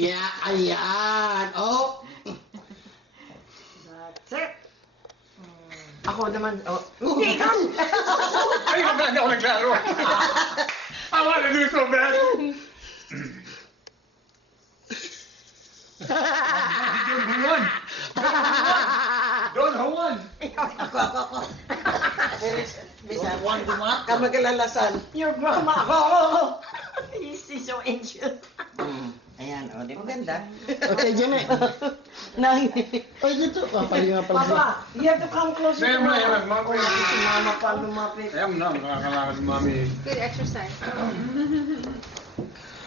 Yeah, ayan. Oh. That's it. Ako naman, oh. Hindi ka! Ay, maganda ako naglaro. Awa na dito, man. Don Juan. Ako. Bisa one dumak. Kamagalalasan. Your grandma ako. She's so ancient. Ayan, oh, di ba? Maganda. Okay, dyan eh. Nang. Oy, dito. Papahinga pala siya. Papa, you have to come closer Ayan to na, mama. ayan na. Oh, si mama pa lumapit. Ayan na, nakakalakad si mami. Good exercise.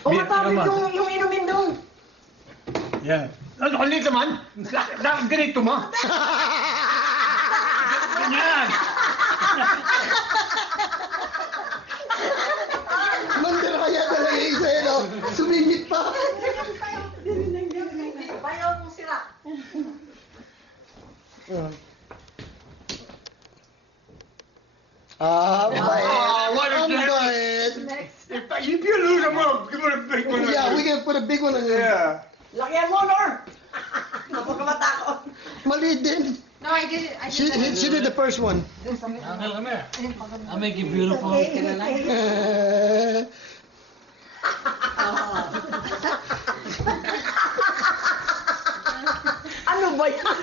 O matapit yung inumin doon. Yan. Ano, kulit naman? Dapat ganito mo. Ganyan. Mandar kaya talaga yung isa yun, oh. Sumingit pa. Bayaw mo sila. Bait. what is Ang that? bait. If you lose a mug, give it a big one. Yeah, we can put a big one on you. Yeah. Lakihan mo, Nor! Napagkamatakot. Mali din. No, I did it. I She did it. did the first one. I'll make it beautiful. Ano ba yan?